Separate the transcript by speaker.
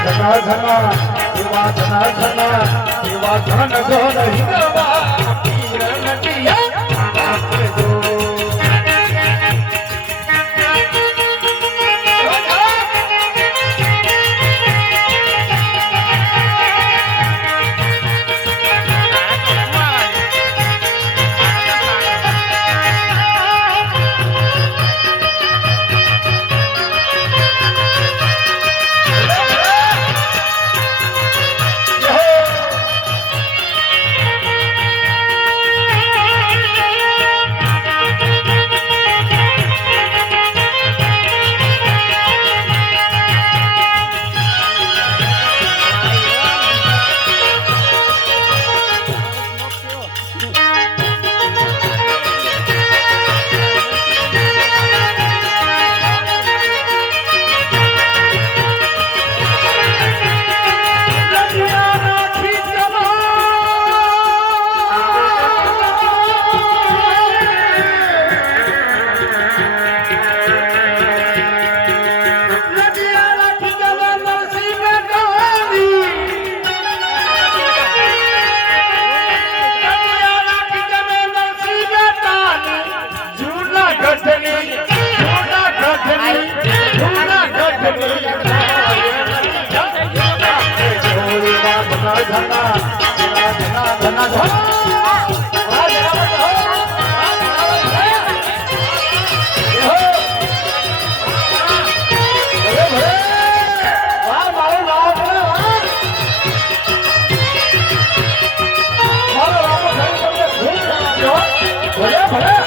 Speaker 1: ધના ધના એવા ધના ધન હિરવા Come on.